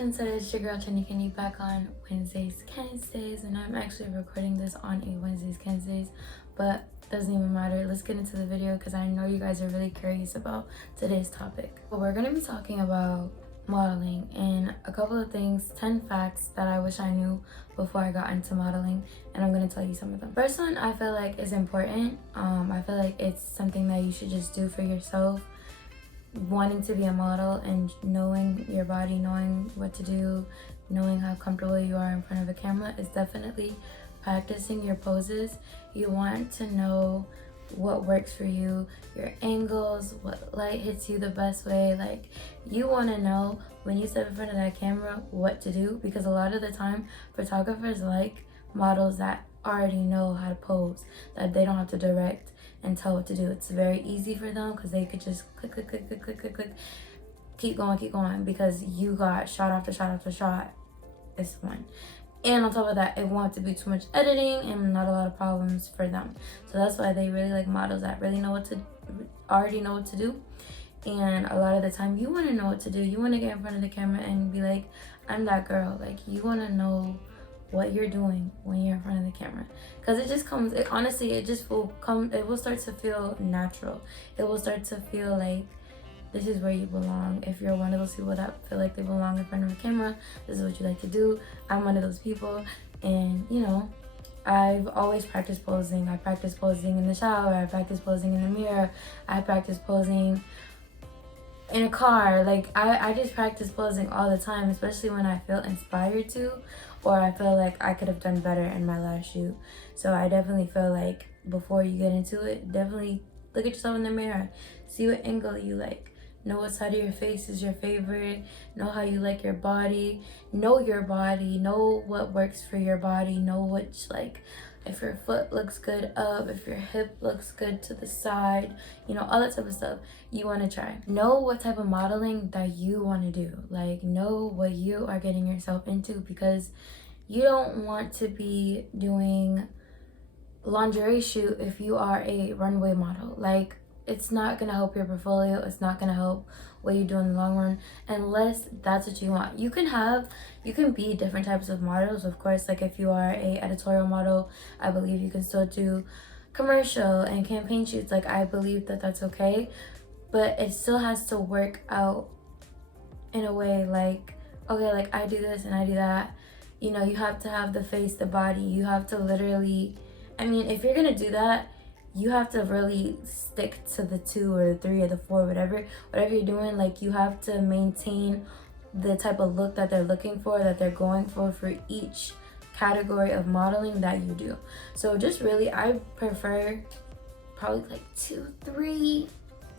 Trendsetter, it's your girl Kenny back on Wednesdays, and I'm actually recording this on a Wednesdays, but doesn't even matter. Let's get into the video because I know you guys are really curious about today's topic. But we're gonna be talking about modeling and a couple of things, 10 facts that I wish I knew before I got into modeling, and I'm gonna tell you some of them. First one I feel like is important. I feel like it's something that you should just do for yourself. Wanting to be a model and knowing your body, knowing what to do, knowing how comfortable you are in front of a camera is definitely practicing your poses. You want to know what works for you, your angles, what light hits you the best way. Like, you want to know when you step in front of that camera what to do, because a lot of the time photographers like models that already know how to pose, that they don't have to direct and tell what to do. It's very easy for them because they could just click, keep going, because you got shot after shot after shot. It's one. And on top of that, it won't have to be too much editing and not a lot of problems for them. So that's why they really like models that really already know what to do. And a lot of the time you want to know what to do. You want to get in front of the camera and be like, I'm that girl. Like, you want to know what you're doing when you're in front of the camera, because it just comes, it will start to feel natural. It will start to feel like this is where you belong. If you're one of those people that feel like they belong in front of a camera, this is what you like to do. I'm one of those people. And you know, I've always practiced posing. I practice posing in the shower, I practice posing in the mirror, I practice posing in a car. Like, I just practice posing all the time, especially when I feel inspired to, or I feel like I could have done better in my last shoot. So I definitely feel like before you get into it, definitely look at yourself in the mirror, see what angle you like, know what side of your face is your favorite, know how you like your body, know what works for your body, know which, like, if your foot looks good up, if your hip looks good to the side, you know, all that type of stuff you want to try. Know what type of modeling that you want to do. Like, know what you are getting yourself into, because you don't want to be doing lingerie shoot if you are a runway model. Like, it's not gonna help your portfolio. It's not gonna help what you do in the long run, unless that's what you want. You can be different types of models, of course. Like, if you are a editorial model, I believe you can still do commercial and campaign shoots. Like, I believe that that's okay, but it still has to work out in a way like, okay, like, I do this and I do that. You know, you have to have the face, the body. You have to literally, I mean, if you're gonna do that, you have to really stick to the 2 or the 3 or the 4, whatever you're doing. Like, you have to maintain the type of look that they're looking for, that they're going for each category of modeling that you do. So just really, I prefer probably like 2, 3,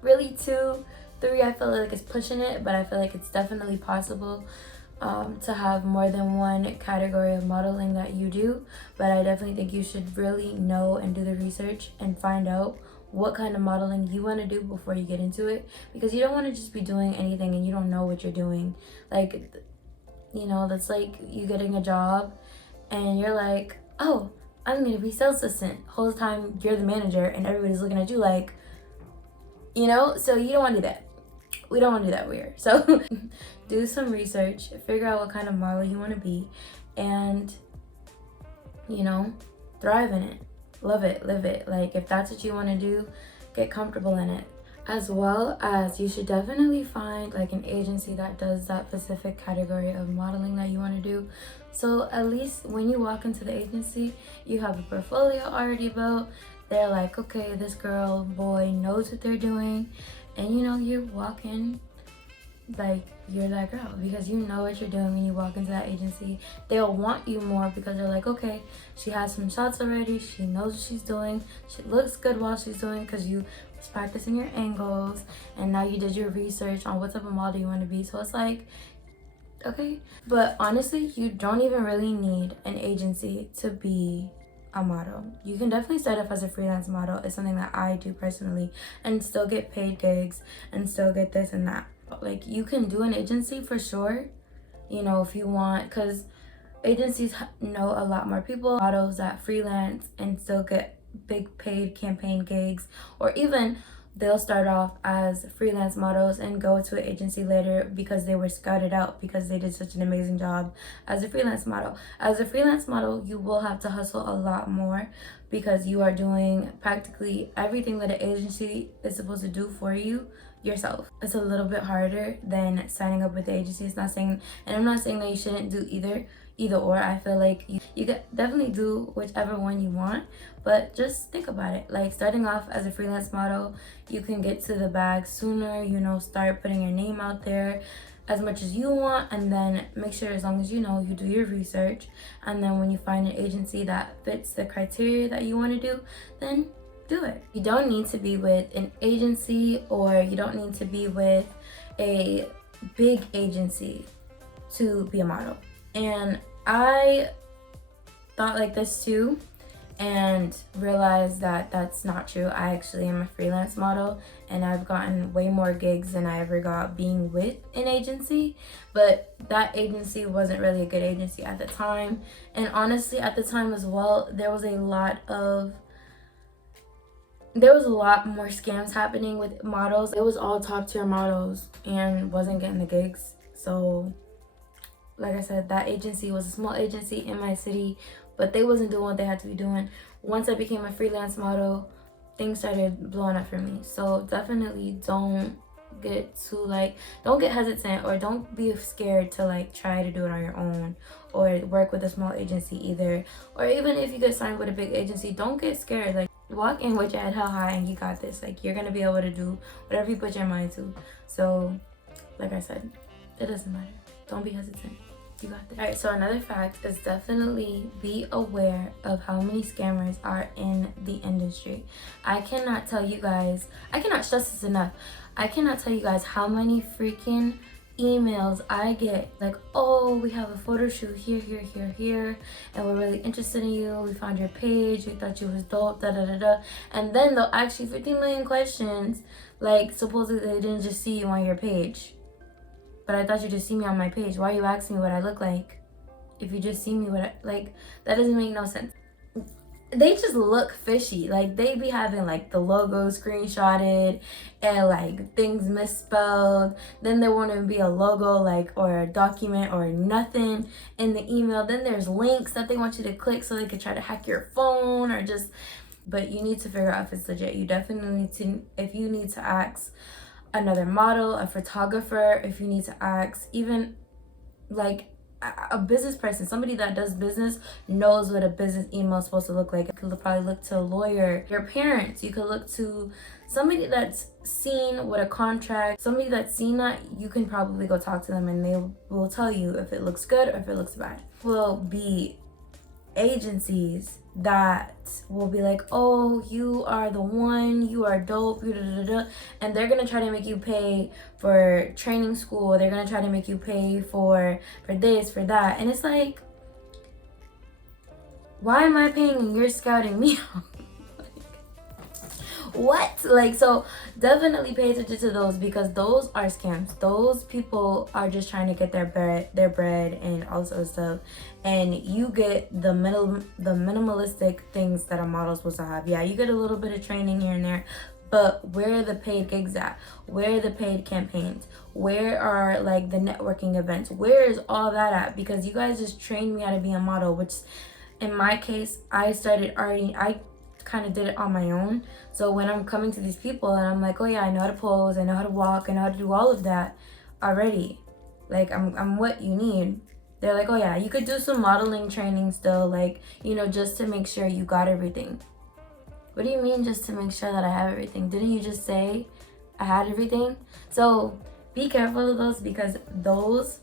really 2, 3. I feel like it's pushing it, but I feel like it's definitely possible to have more than one category of modeling that you do. But I definitely think you should really know and do the research and find out what kind of modeling you want to do before you get into it, because you don't want to just be doing anything and you don't know what you're doing. Like, you know, that's like you getting a job and you're like, oh, I'm gonna be sales assistant. Whole time you're the manager and everybody's looking at you like, you know. So you don't want to do that. We don't want to do that weird. So do some research, figure out what kind of model you want to be, and, you know, thrive in it. Love it, live it. Like, if that's what you want to do, get comfortable in it. As well as, you should definitely find like an agency that does that specific category of modeling that you want to do. So at least when you walk into the agency, you have a portfolio already built. They're like, okay, this girl, boy knows what they're doing. And you know, you walk in like you're that girl, because you know what you're doing when you walk into that agency. They'll want you more because they're like, okay, she has some shots already, she knows what she's doing, she looks good while she's doing, because you was practicing your angles and now you did your research on what type of model you want to be. So it's like, okay. But honestly, you don't even really need an agency to be a model. You can definitely start off as a freelance model. It's something that I do personally, and still get paid gigs and still get this and that. But like, you can do an agency for sure, you know, if you want, because agencies know a lot more people, models that freelance and still get big paid campaign gigs, or even they'll start off as freelance models and go to an agency later because they were scouted out because they did such an amazing job as a freelance model. As a freelance model, you will have to hustle a lot more because you are doing practically everything that an agency is supposed to do for you yourself. It's a little bit harder than signing up with the agency. It's not saying, and I'm not saying that you shouldn't do either or. I feel like you could definitely do whichever one you want, but just think about it. Like, starting off as a freelance model, you can get to the bag sooner, you know, start putting your name out there as much as you want, and then make sure, as long as you know, you do your research, and then when you find an agency that fits the criteria that you want to do, then do it. You don't need to be with an agency, or you don't need to be with a big agency to be a model. And I thought like this too, and realized that that's not true. I actually am a freelance model, and I've gotten way more gigs than I ever got being with an agency. But that agency wasn't really a good agency at the time, and honestly at the time as well, there was a lot more scams happening with models. It was all top tier models and wasn't getting the gigs. So like I said, that agency was a small agency in my city, but they wasn't doing what they had to be doing. Once I became a freelance model, things started blowing up for me. So definitely don't get hesitant, or don't be scared to like try to do it on your own or work with a small agency either. Or even if you get signed with a big agency, don't get scared. Like, walk in with your head held high and you got this. Like, you're gonna be able to do whatever you put your mind to. So like I said, it doesn't matter. Don't be hesitant. You got this. Alright, so another fact is definitely be aware of how many scammers are in the industry. I cannot stress this enough. I cannot tell you guys how many freaking emails I get, like, oh, we have a photo shoot here, and we're really interested in you. We found your page. We thought you was dope, da da da da. And then they'll ask you 50 million questions, like, supposedly they didn't just see you on your page. But I thought you just see me on my page. Why are you asking me what I look like if you just see me like, that doesn't make no sense. They just look fishy. Like, they be having like the logo screenshotted and like things misspelled. Then there won't even be a logo, like, or a document or nothing in the email. Then there's links that they want you to click so they could try to hack your phone, or just, but you need to figure out if it's legit. You definitely need to, if you need to ask another model, a photographer, if you need to ask even like a business person, somebody that does business, knows what a business email is supposed to look like. You could probably look to a lawyer, your parents. You could look to somebody that's seen what a contract, somebody that's seen that. You can probably go talk to them and they will tell you if it looks good or if it looks bad. Will be agencies that will be like, oh, you are the one, you are dope, you da da da, and they're gonna try to make you pay for training school. They're gonna try to make you pay for this, for that, and it's like, why am I paying and you're scouting me out? What? Like, so definitely pay attention to those, because those are scams. Those people are just trying to get their bread and all this other stuff, and you get the minimalistic things that a model's supposed to have. Yeah, you get a little bit of training here and there, but where are the paid gigs at? Where are the paid campaigns? Where are like the networking events? Where is all that at? Because you guys just trained me how to be a model, which in my case, I kind of did it on my own. So when I'm coming to these people and I'm like, oh yeah, I know how to pose, I know how to walk, I know how to do all of that already, like I'm what you need. They're like, oh yeah, you could do some modeling training still, like, you know, just to make sure you got everything. What do you mean just to make sure that I have everything? Didn't you just say I had everything? So be careful of those, because those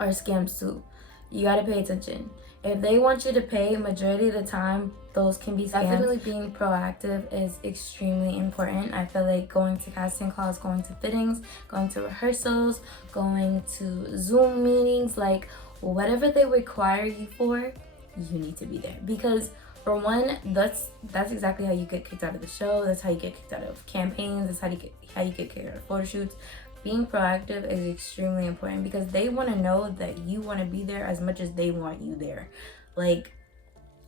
are scams too. You gotta pay attention. If they want you to pay, majority of the time, those can be scams. Definitely being proactive is extremely important. I feel like going to casting calls, going to fittings, going to rehearsals, going to Zoom meetings, like whatever they require you for, you need to be there. Because for one, that's exactly how you get kicked out of the show. That's how you get kicked out of campaigns. That's how you get kicked out of photo shoots. Being proactive is extremely important, because they want to know that you want to be there as much as they want you there. Like,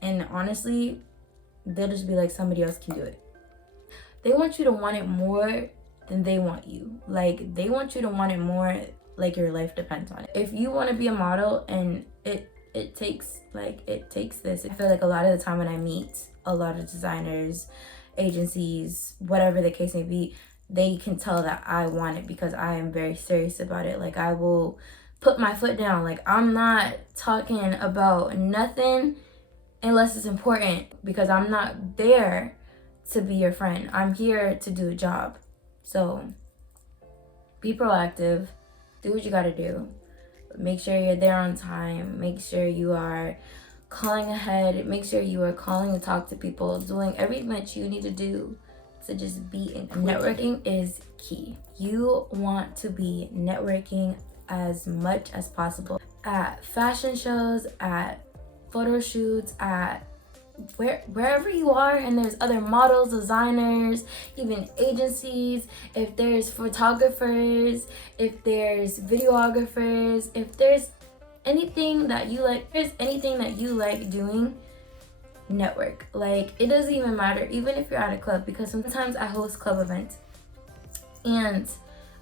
and honestly, they'll just be like, somebody else can do it. they want you to want it more than they want you. Like, they want you to want it more like your life depends on it. If you want to be a model and it takes this. I feel like a lot of the time when I meet a lot of designers, agencies, whatever the case may be, they can tell that I want it because I am very serious about it. Like, I will put my foot down. Like, I'm not talking about nothing unless it's important, because I'm not there to be your friend. I'm here to do a job. So be proactive, do what you gotta do. Make sure you're there on time. Make sure you are calling ahead. Make sure you are calling to talk to people, doing everything that you need to do to just be in. Networking is key. You want to be networking as much as possible at fashion shows, at photo shoots, at wherever you are, and there's other models, designers, even agencies, if there's photographers, if there's videographers, if there's anything that you like doing, network. Like, it doesn't even matter, even if you're at a club, because sometimes I host club events and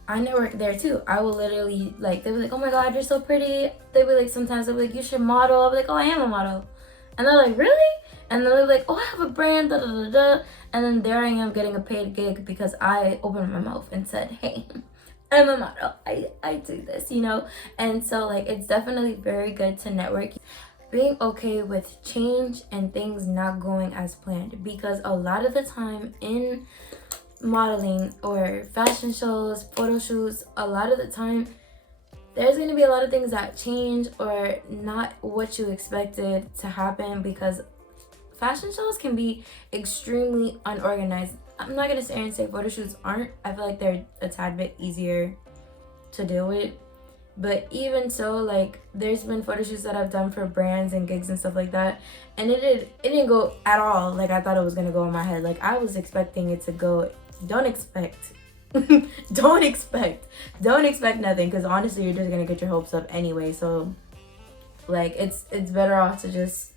I network there too. I will literally, like, they'll be like, oh my god, you're so pretty. They'll be like, sometimes they'll be like, you should model. I'll be like, oh, I am a model. And they're like, really? And then they're like, oh, I have a brand, da da da da. And then there I am getting a paid gig because I opened my mouth and said, hey, I'm a model. I do this, you know? And so, like, it's definitely very good to network. Being okay with change and things not going as planned, because a lot of the time in modeling or fashion shows, photo shoots, a lot of the time there's going to be a lot of things that change or not what you expected to happen, because fashion shows can be extremely unorganized. I'm not going to sit here and say photo shoots aren't. I feel like they're a tad bit easier to deal with. But even so, like, there's been photo shoots that I've done for brands and gigs and stuff like that, and it didn't go at all like I thought it was going to go in my head. Like, I was expecting it to go. Don't expect don't expect nothing, because honestly you're just gonna get your hopes up anyway. So, like, it's better off to just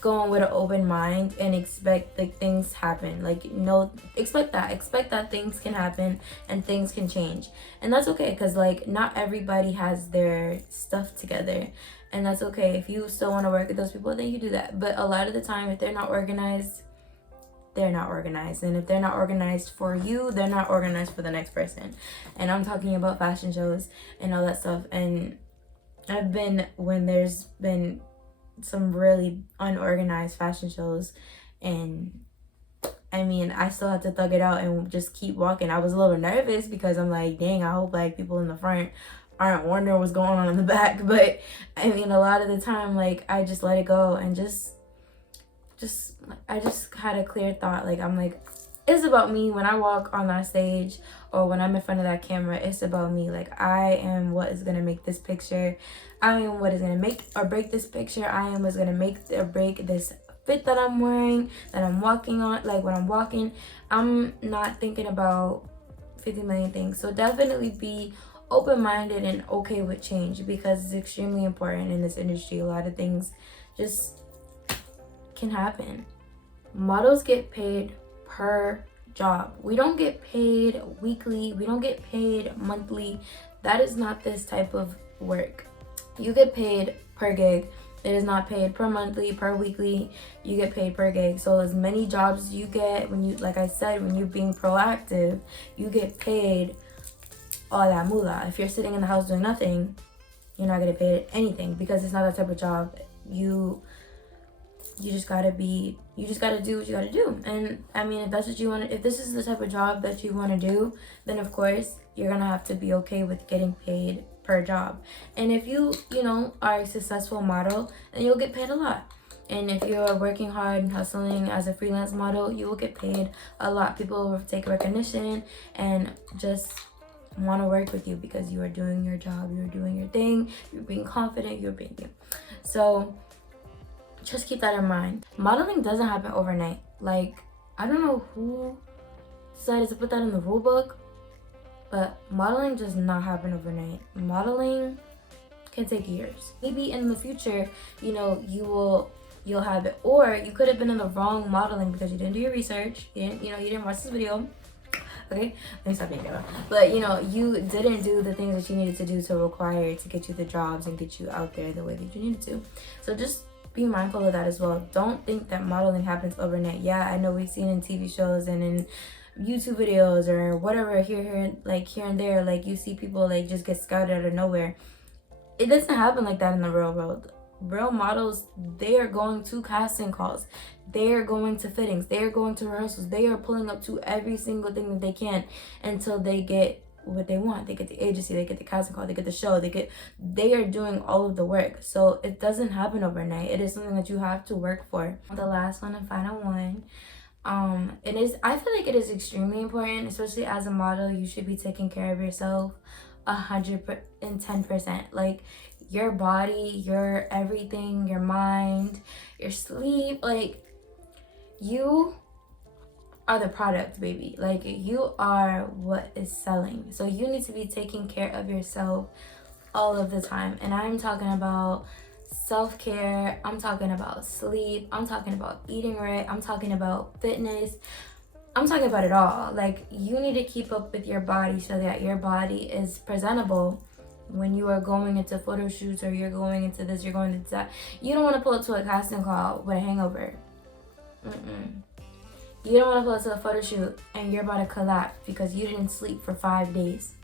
go in with an open mind and expect, like, things happen. Like, no, expect that things can happen and things can change, and that's okay, because, like, not everybody has their stuff together, and that's okay. If you still want to work with those people, then you do that. But a lot of the time, if they're not organized, they're not organized. And if they're not organized for you, they're not organized for the next person. And I'm talking about fashion shows and all that stuff. And I've been, when there's been some really unorganized fashion shows, and I mean, I still have to thug it out and just keep walking. I was a little nervous because I'm like, dang, I hope, like, people in the front aren't wondering what's going on in the back. But I mean, a lot of the time, like, I just let it go and I just had a clear thought. Like, I'm like, it's about me. When I walk on that stage or when I'm in front of that camera, it's about me. Like, I am what is gonna make this picture. I am what is gonna make or break this picture. I am what's gonna make or break this fit that I'm wearing, that I'm walking on. Like, when I'm walking, I'm not thinking about 50 million things. So definitely be open-minded and okay with change, because it's extremely important in this industry. A lot of things just can happen. Models get paid per job. We don't get paid weekly. We don't get paid monthly. That is not this type of work. You get paid per gig. It is not paid per monthly, per weekly. You get paid per gig. So as many jobs you get, when you, like I said, when you're being proactive, you get paid all that moolah. If you're sitting in the house doing nothing, you're not gonna get paid anything, because it's not that type of job. You just gotta do what you gotta do. And I mean, if that's what you want, if this is the type of job that you want to do, then of course you're gonna have to be okay with getting paid per job. And if you are a successful model, then you'll get paid a lot. And if you're working hard and hustling as a freelance model, you will get paid a lot. People will take recognition and just want to work with you because you are doing your job, you're doing your thing, you're being confident, you're being you. So just keep that in mind. Modeling doesn't happen overnight. Like, I don't know who decided to put that in the rule book, but modeling does not happen overnight. Modeling can take years. Maybe in the future, you will you'll have it. Or you could have been in the wrong modeling because you didn't do your research. You didn't watch this video. Okay, let me stop being there. But you didn't do the things that you needed to do to require to get you the jobs and get you out there the way that you needed to. So just be mindful of that as well. Don't think that modeling happens overnight. Yeah, I know we've seen in TV shows and in YouTube videos or whatever here and there, like you see people like just get scouted out of nowhere. It doesn't happen like that in the real world. Real models, they are going to casting calls, they are going to fittings, they are going to rehearsals, they are pulling up to every single thing that they can until they get what they want. They get the agency, they get the casting call, they get the show, they are doing all of the work. So it doesn't happen overnight. It is something that you have to work for. The last one and final one, I feel like it is extremely important, especially as a model. You should be taking care of yourself 110%. Like your body, your everything, your mind, your sleep. Like you are the product, baby. Like you are what is selling. So you need to be taking care of yourself all of the time. And I'm talking about self-care, I'm talking about sleep, I'm talking about eating right, I'm talking about fitness, I'm talking about it all. Like you need to keep up with your body so that your body is presentable when you are going into photo shoots, or you're going into this, you're going into that. You don't want to pull up to a casting call with a hangover. You don't want to pull up to a photo shoot and you're about to collapse because you didn't sleep for 5 days.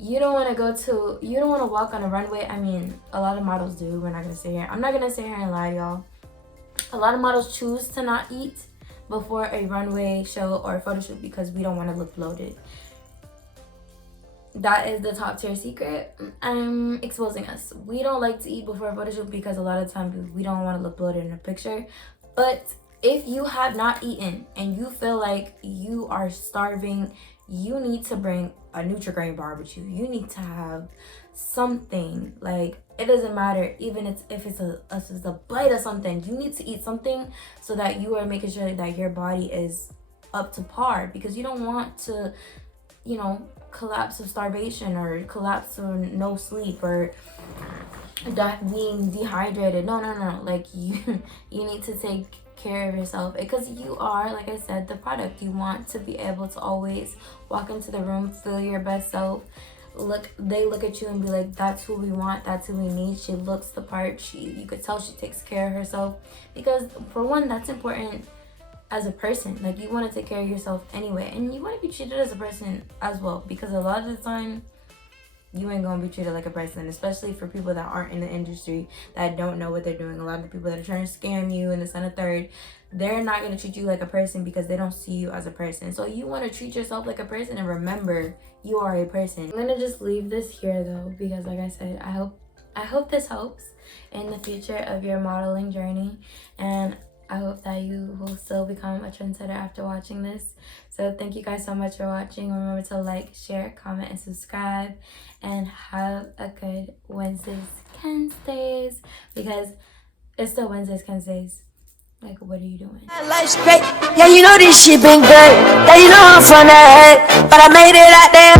You don't want to walk on a runway. I mean, a lot of models do. We're not going to sit here. I'm not going to sit here and lie, y'all. A lot of models choose to not eat before a runway show or a photo shoot because we don't want to look bloated. That is the top tier secret. I'm exposing us. We don't like to eat before a photo shoot because a lot of times we don't want to look bloated in a picture. But if you have not eaten and you feel like you are starving, you need to bring a Nutri-Grain bar with you. You need to have something. Like it doesn't matter, even if it's a bite of something. You need to eat something so that you are making sure that your body is up to par, because you don't want to, collapse of starvation or collapse or no sleep or being dehydrated. No. Like you need to take care of yourself, because you are, like I said, the product. You want to be able to always walk into the room, feel your best self. They look at you and be like, that's who we want, that's who we need. She looks the part. You could tell she takes care of herself, because for one, that's important as a person. Like you want to take care of yourself anyway, and you want to be treated as a person as well, because a lot of the time you ain't gonna be treated like a person, especially for people that aren't in the industry, that don't know what they're doing. A lot of the people that are trying to scam you and this and a third, they're not gonna treat you like a person because they don't see you as a person. So you want to treat yourself like a person, and remember, you are a person. I'm gonna just leave this here though, because like I said, I hope this helps in the future of your modeling journey, and I hope that you will still become a trendsetter after watching this. So thank you guys so much for watching. Remember to like, share, comment, and subscribe. And have a good Wednesdays, Wednesdays, because it's still Wednesdays, Wednesdays. Like, what are you doing? Life's great. Yeah, you know this shit been great. Yeah, you know I'm from the head, but I made it out there.